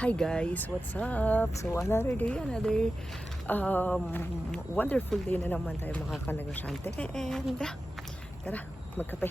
Hi guys, what's up? So another day, another wonderful day na naman tayo mga kanegosyante. And tara, magkape.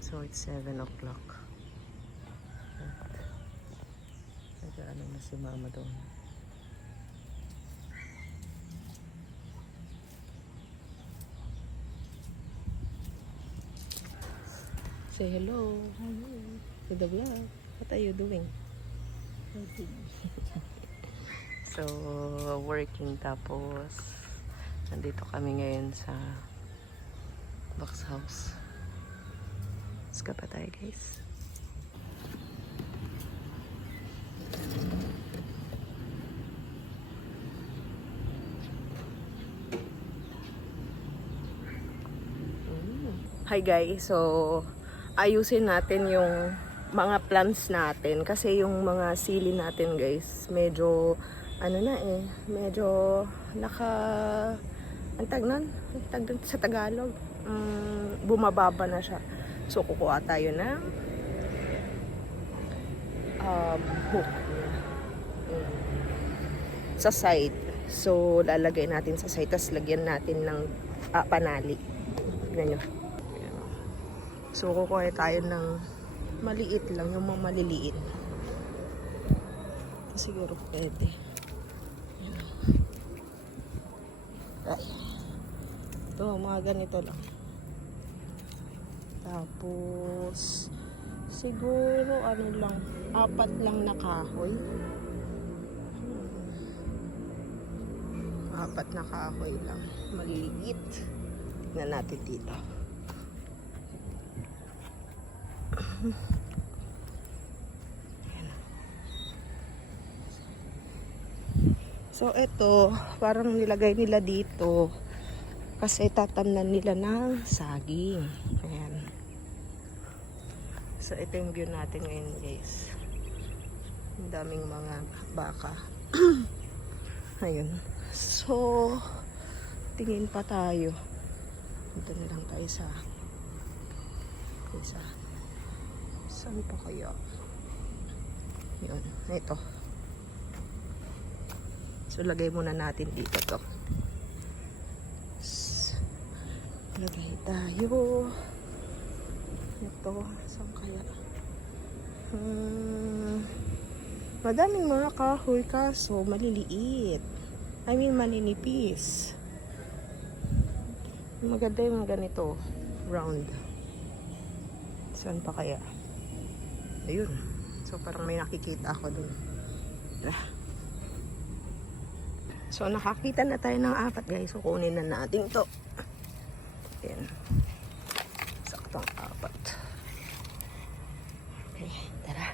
So it's 7 o'clock. Nag-ano na si mama doon. Say hello. Hello. To the vlog. What are you doing? Working. So, working tapos nandito kami ngayon sa box house. Let's go pa tayo guys. Hi guys, so ayusin natin yung mga plants natin kasi yung mga sili natin guys medyo ano na medyo ang tag nun sa Tagalog bumababa na siya, so kukuha tayo ng hook sa side, so lalagay natin sa side tas lagyan natin ng panali. Tignan nyo. So, kukuha tayo ng maliit lang, yung mga maliliit. Siguro pwede. Ay. Ito, mga ganito lang. Tapos, siguro ano lang, 4 lang na kahoy. 4 na kahoy lang. Maliliit. Tignan natin dito. So ito, parang nilagay nila dito kasi tatamnan nila ng saging. Ayan. So ito yung view natin ngayon guys. Ang daming mga baka. Ayun. So tingin pa tayo. Ito na lang tayo sa isa. Saan pa kaya? Yun, ito. So, lagay muna natin dito to. Lagay tayo. Ito, saan kaya? Madaming mga kahoy kaso maliliit. I mean, maninipis. Maganda yung ganito. Round. Saan pa kaya? Ayun. So, parang may nakikita ako dun. So, nakakita na tayo ng 4 guys. So, kunin na natin to. Ayan. Saktong 4. Okay, tara.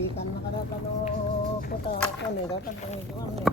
Ikan na kada pano puta ko ni dapat ang ikuan ni.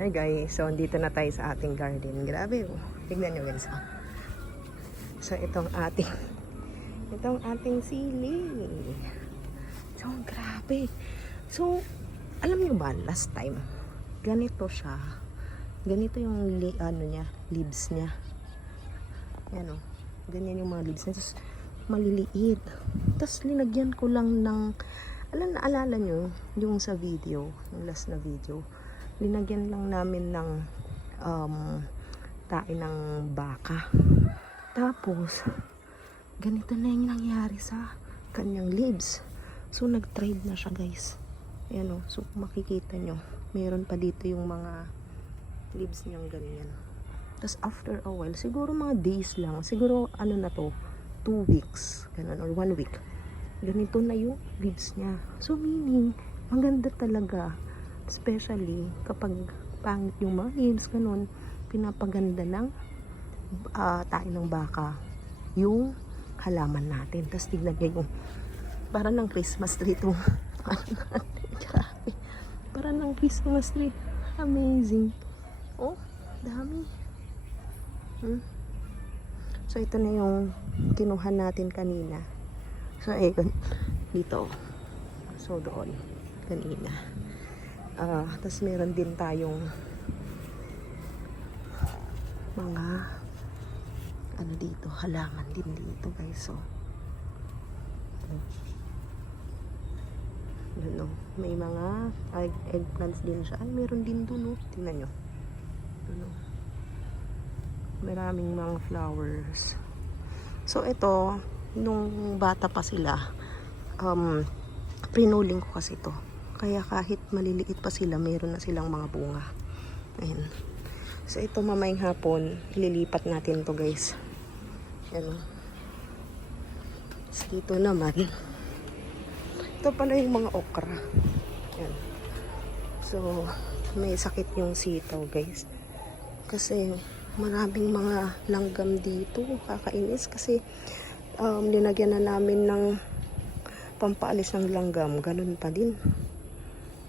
Hi guys, so andito na tayo sa ating garden. Grabe oh. Tignan nyo guys. So itong ating sili. So grabe. So alam nyo ba last time ganito siya. Ganito yung leaves niya. Yan oh. Ganyan yung mga leaves niya. Tapos maliliit. Tapos linagyan ko lang ng naalala nyo yung sa video, yung last na video. Linagyan lang namin ng tae ng baka. Tapos, ganito na yung nangyari sa kanyang leaves. So, nag-trade na siya guys. Ayan o. So, makikita nyo. Meron pa dito yung mga leaves niyang ganyan. Tapos, after a while, siguro mga days lang. Siguro, ano na to, 2 weeks. Ganun, or 1 week. Ganito na yung leaves niya. So, meaning, maganda talaga. Especially, kapag pangit yung mga leaves, ganun, pinapaganda ng tayo ng baka yung halaman natin. Tapos, tignan nyo yung para ng Christmas tree itong grabe. Para ng Christmas tree. Amazing. Oh, dami. So, ito na yung kinuha natin kanina. So, ayun. Dito. So, doon. Kanina. Tapos, meron din tayong mga ano dito, halaman din dito, guys. So, ano, may mga eggplants din siya. Ay, meron din doon, oh. Tingnan nyo. Ano, maraming mga flowers. So, ito, nung bata pa sila, prinuling ko kasi ito. Kaya kahit maliliit pa sila, meron na silang mga bunga. Ayan. So, ito mamayang hapon, ililipat natin to, guys. Ayan. So, dito naman, ito pala yung mga okra. Ayan. So, may sakit yung sitaw, guys. Kasi, maraming mga langgam dito. Kakainis kasi linagyan na namin ng pampaalis ng langgam. Ganun pa din.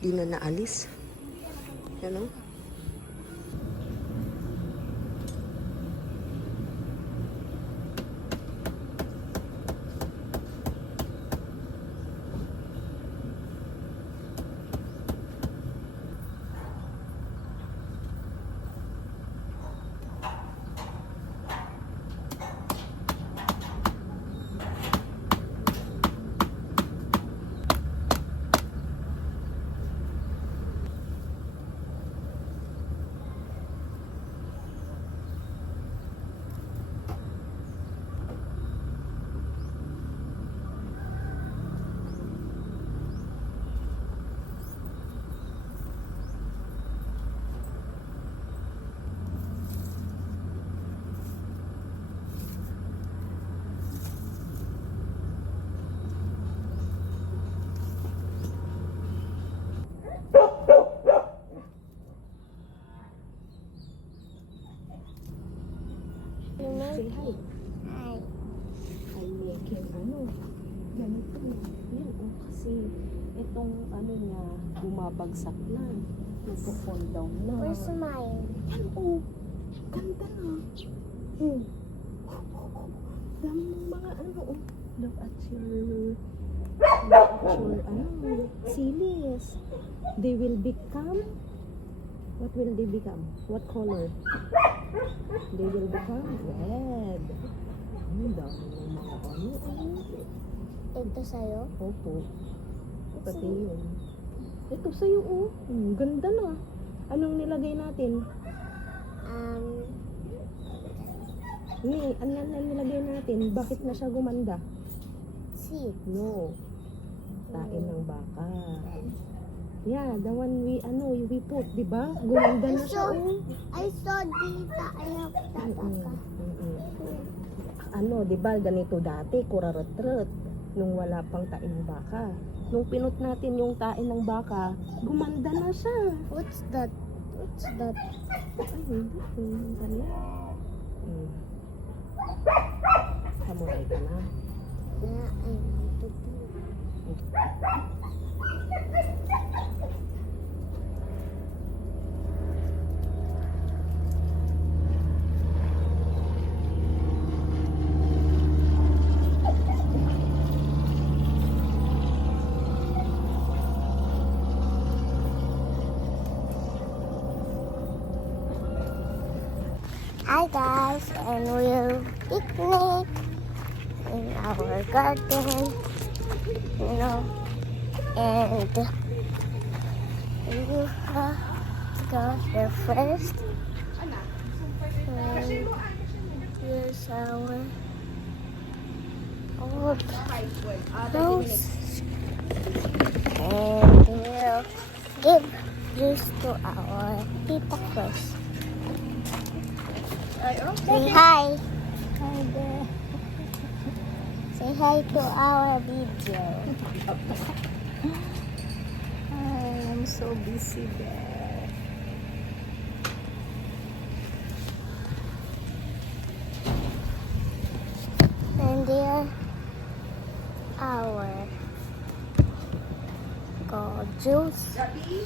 Di na naalis. Yan o. Say hi. Hi. I'm making ano, ganito. Yan, oh, kasi itong ano niya, bumabagsak na. Nagpo-fall down na. Where's mine? Yan, oh. Ganda na. Dami ng mga ano, oh. Look at your silis. They will become, what will they become? What color? They will become red. Ang dami ng mga ano. Ito sa'yo? Opo. Pati yun. Ito sa'yo, oh. Ganda na. Anong nilagay natin? Ano na nilagay natin? Bakit na siya gumanda? Seed. No. Tain ng baka. Yeah, the one we put, di ba? Gumanda na siya, oh. I saw dita. I have tataka. Ano, di ba, ganito dati, kurarot-rot, nung wala pang tain ng baka. Nung pinut natin yung tain ng baka, gumanda na siya. What's that? What's that? Ay, hindi. Ganyan. Samurai ka na. Yeah, I want to do. Hi guys, and we'll picnic in our garden, you know, and we will go there first. And here's our old house, and we'll give juice to our tita first. Say hi. Hi there. Say hi to our video. I'm so busy there. And there our go juice. Gabi,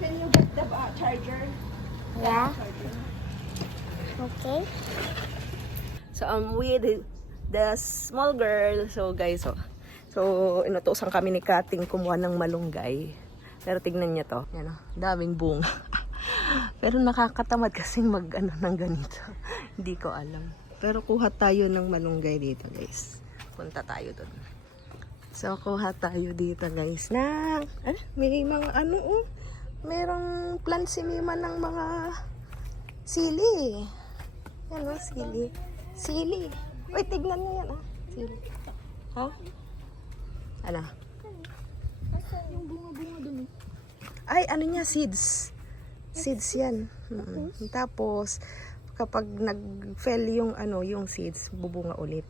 can you get the charger? Yeah. Okay. So I'm with the small girl. So guys, so inutusan kami ni Kating kumuha ng malunggay. Pero tignan niyo to. Yan daming bunga. Pero nakakatamad kasing ng ganito. Hindi ko alam. Pero kuha tayo ng malunggay dito, guys. Punta tayo doon. So kuha tayo dito, guys. May mga merong plant si Mima ng mga sili. Yan sili. Sili. Uy, tignan niyo yan, Sili. Ha? Ano? Yung bunga-bunga dun. Ay, ano niya? Seeds. Seeds yan. Tapos, kapag nag-fell yung yung seeds, bubunga ulit.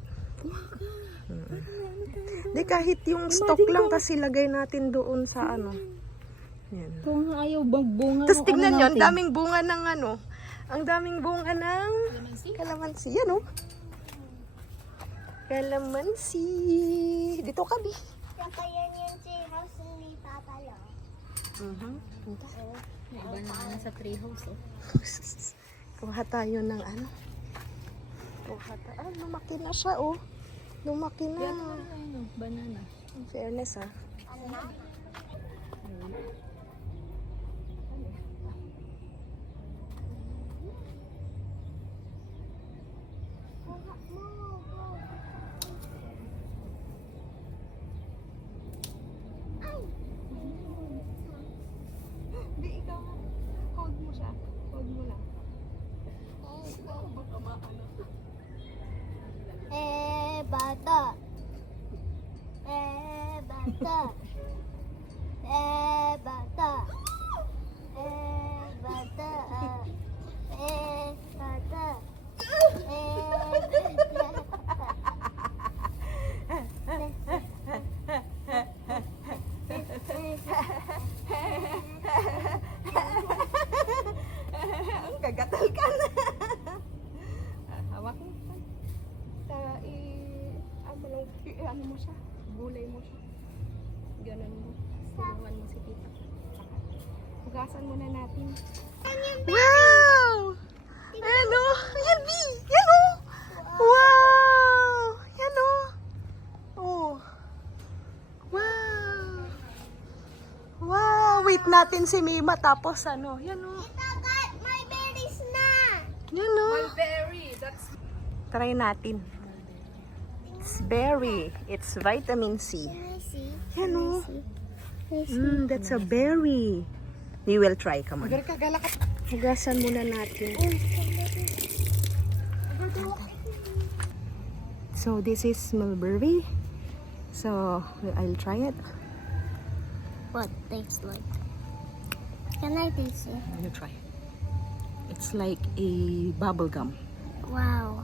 Di kahit yung stock lang, kasi lagay natin doon sa Yan. Kung ayaw magbunga. Tapos tignan nyo, ang daming bunga ng ang daming bunga ng kalamansi. Yan Kalamansi. Dito ka, Bi. Kaya yan si house ni Papa Lo. May iba na sa tree house. Kuha tayo ng lumaki na siya, Lumaki na. Banana. In fairness, Hindi, ikaw hold mo siya. Hold mo lang. Baka maano. Bata. Bata. Bata. Bata. Bata. Ang gagatal ka na. Hawak mo. Ano mo siya? Gulay mo siya. Ganon mo. Tulungan mo si tita. Hugasan muna natin. Wow! Ano? Yan, B! Yan, Wow! Yan, Wow! Wow! Wait natin si Mima tapos yan, My berries na. Yan, Mulberry. Try natin. It's berry. It's vitamin C. Can I see? Yan, that's a berry. We will try. Come on. Hugasan muna natin. So this is mulberry. So I'll try it. What tastes like? Can I taste it? You try it. It's like a bubble gum. Wow.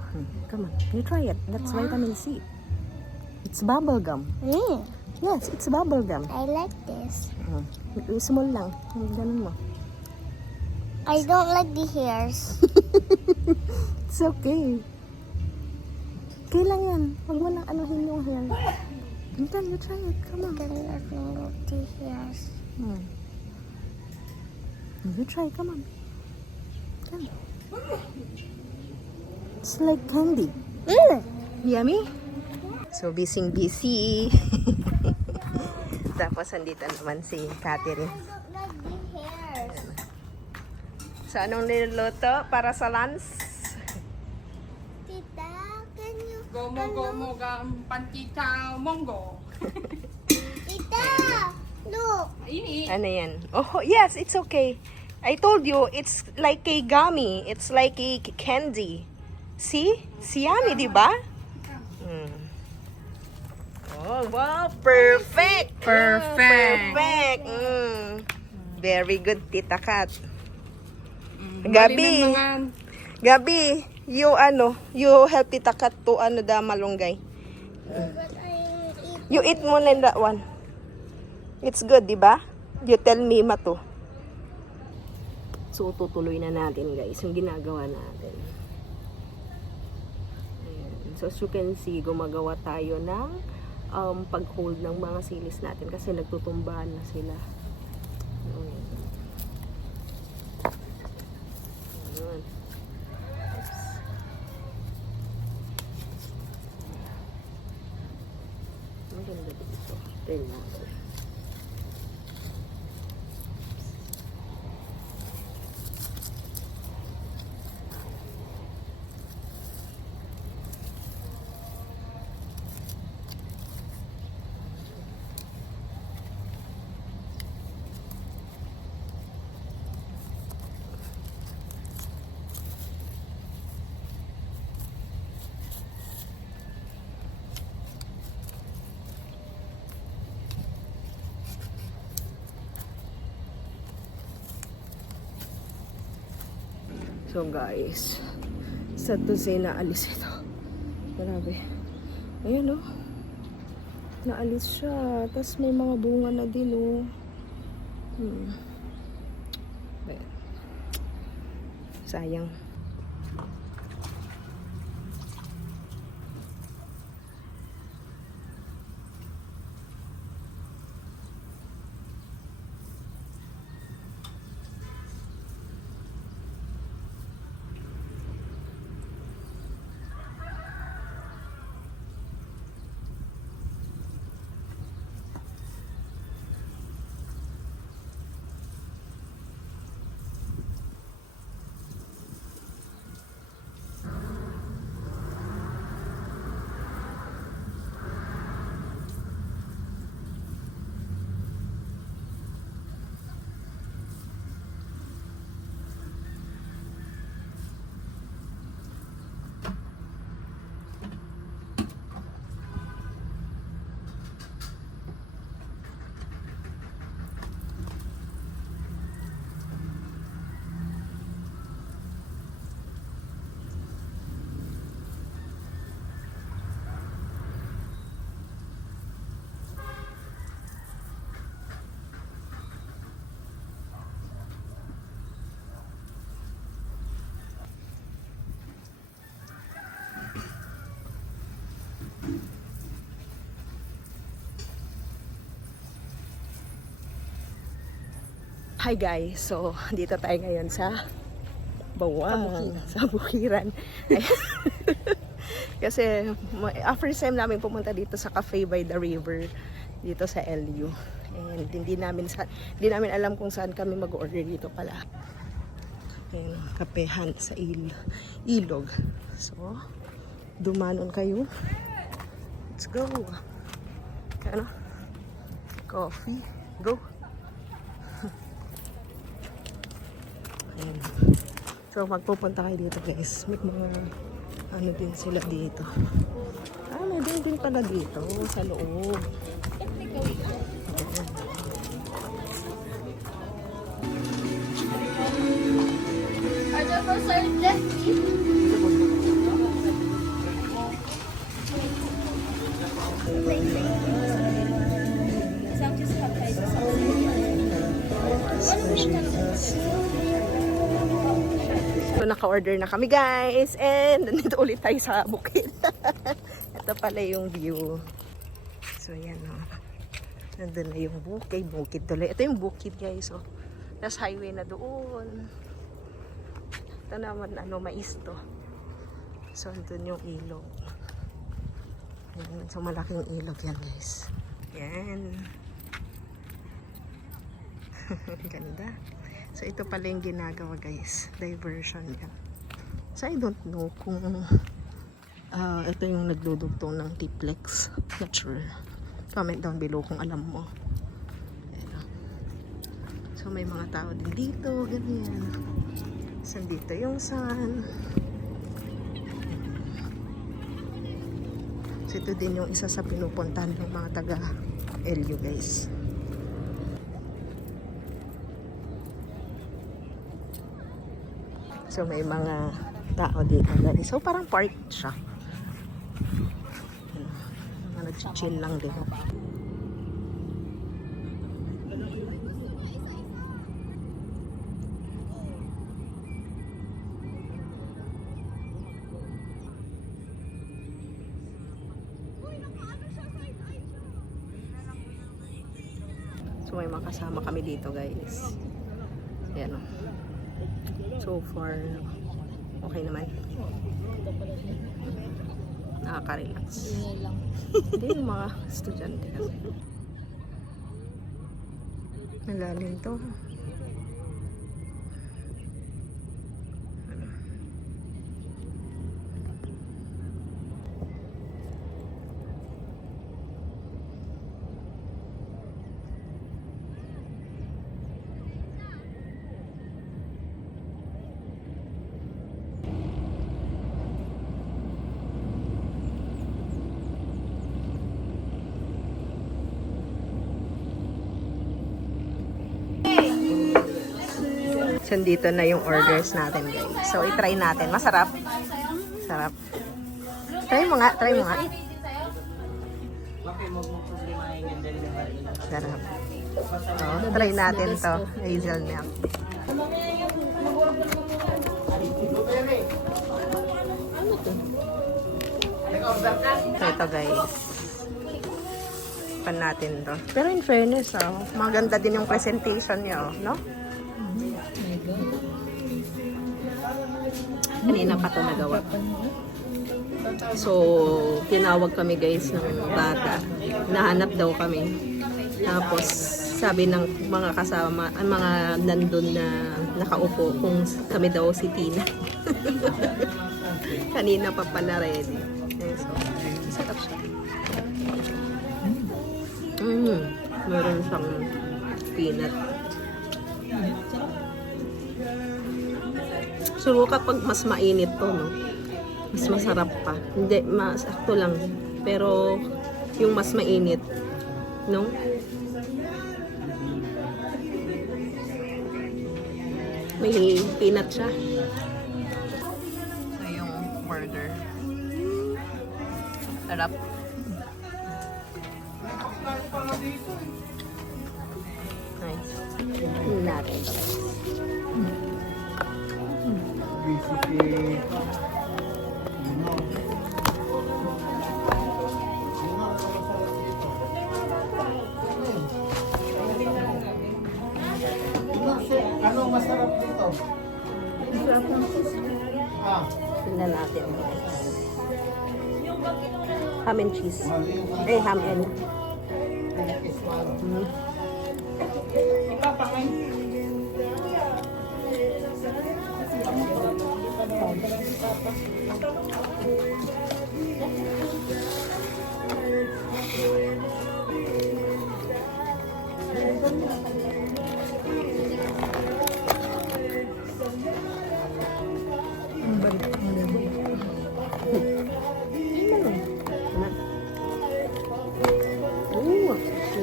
Come on, you try it. That's vitamin C. It's bubble gum. Yes, it's bubble gum. I like this. Small lang. Ganun mo. I don't like the hairs. It's okay. Okay lang yan. Huwag mo nang anuhin yung hair. Then you try it. Come on. Then let me look the hairs. You try. Come on. Come. It's like candy. Yummy? So, busy. Tapos, andito naman si Catherine. I don't like the hairs. So, anong niluluto para sa lunch? Tita, can you... Gomo pancita mongo. Tita, look. Ini Ano yan? Oh, yes, it's okay. I told you, it's like a gummy. It's like a candy. See? Si yummy, di ba? Oh, wow. Perfect. Perfect. Perfect. Very good, Tita Kat. Mm, Gabi. bali ng mga Gabi, you help Tita Kat to the malunggay. But I eat. You eat muna that one. It's good, di ba? You tell Mima to. So, tutuloy na natin, guys, yung ginagawa natin. Ayan. So, as you can see, gumagawa tayo ng pag-hold ng mga silis natin kasi nagtutumbahan na sila. Ayan. Ayan. Ang ganda dito. Tignan natin. So guys, sa dosena alis ito. Grabe. Ayan oh. Naalis siya. Tapos may mga bunga na din oh. Ayan. Sayang. Hi guys, so dito tayo ngayon sa Bawang, sa Bukiran. Kasi first time namin pumunta dito sa Cafe by the River dito sa LU. And hindi namin alam kung saan kami mag-order dito pala. Ayan, kapehan sa ilog. So, dumanon kayo. Let's go. Ano? Coffee. Go. Ayan. So, magpupunta kayo dito guys. May mga ano din sila dito. May din pala dito sa loob. Are there for certain? So, naka-order na kami guys. And, nandito ulit tayo sa bukid. Ito pala yung view. So, yan o. Nandun na yung bukid tuloy. Ito yung bukid guys. Oh. Tapos highway na doon. Ito naman, mais to. So, nandun yung ilog. Yan. So, malaking ilog yan guys. Yan. Ganda. So, ito pala yung ginagawa guys. Diversion yan. So, I don't know kung ito yung nagdudugtong ng T-Plex. Not sure. Comment down below kung alam mo. Ayan. So, may mga tao din dito. Ganyan. So, dito yung sun. So, ito din yung isa sa pinupuntahan ng mga taga LU guys. So may mga tao dito guys. So parang park siya. Mga nag-chill lang dito. So may makasama kami dito guys. Ayan o. So far, okay naman. Nakaka-relax. Hindi yung mga estudyante kasi. Malalim to. So, dito na yung orders natin, guys. So, i-try natin. Masarap. Sarap. Try mo nga, try mo nga. Sarap. So, try natin to. Hazelnut. So, ito, guys. Pan natin to. Pero in fairness, maganda din yung presentation niya, no? Kanina pa ito nagawa. So, tinawag kami guys ng bata. Nahanap daw kami. Tapos, sabi ng mga kasama, ang mga nandun na nakaupo, kung kami daw si Tina. Kanina pa pala ready. So, sarap siya. Meron siyang peanut. So, kapag mas mainit to, no? Mas masarap pa. Hindi, sakto lang. Pero, yung mas mainit, no? May peanut siya. So, yung burger. Sarap. Nice. Tingnan natin ito. Ano masarap dito? Tingnan natin. Ham and cheese. Ham and.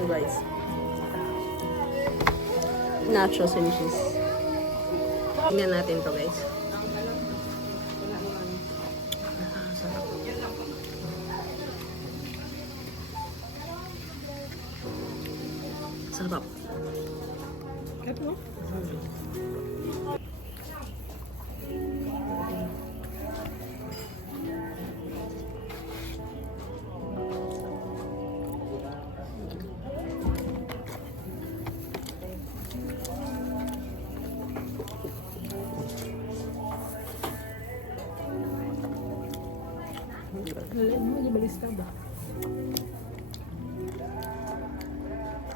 Guys, nachos and cheese. Tingnan natin to guys. Sarap.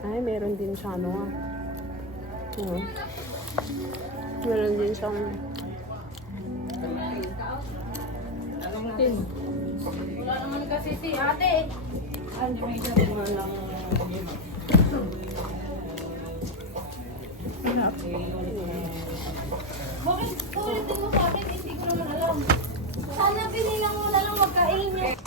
Ay, meron din siya, ano. Meron din siyang Wala naman kasi si ate. Bakit ulitin mo sa akin? Hindi ko naman alam. Sana pinilang mo na lang magkain niya.